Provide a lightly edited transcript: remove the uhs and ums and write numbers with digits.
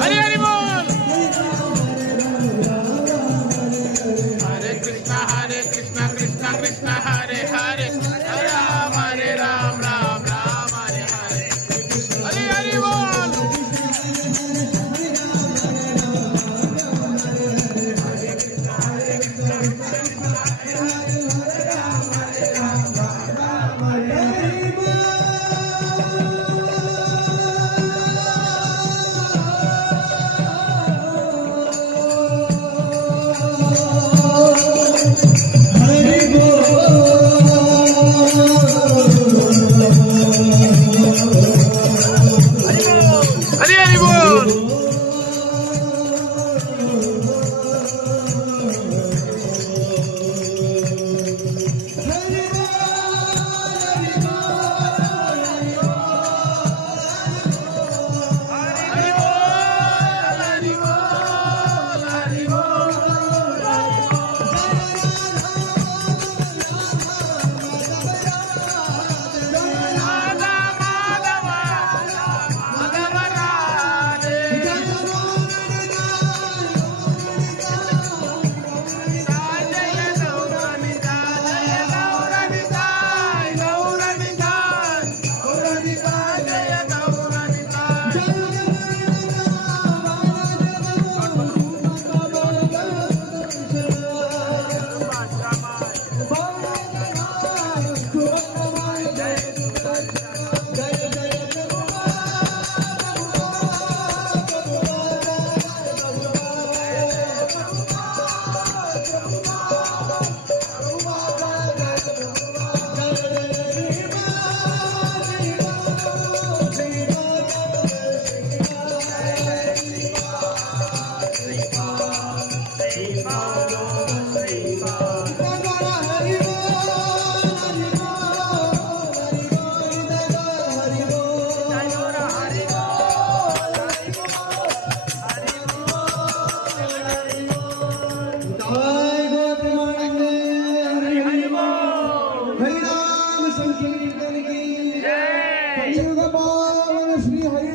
हरी हरी बोल. हरे कृष्णा कृष्णा कृष्णा हरे हरे, हरे राम राम राम हरे हरे. हरी हरी बोल. हरी हरी बोल. हरिनाम संकीर्तन की कलियुग पावन श्री हरि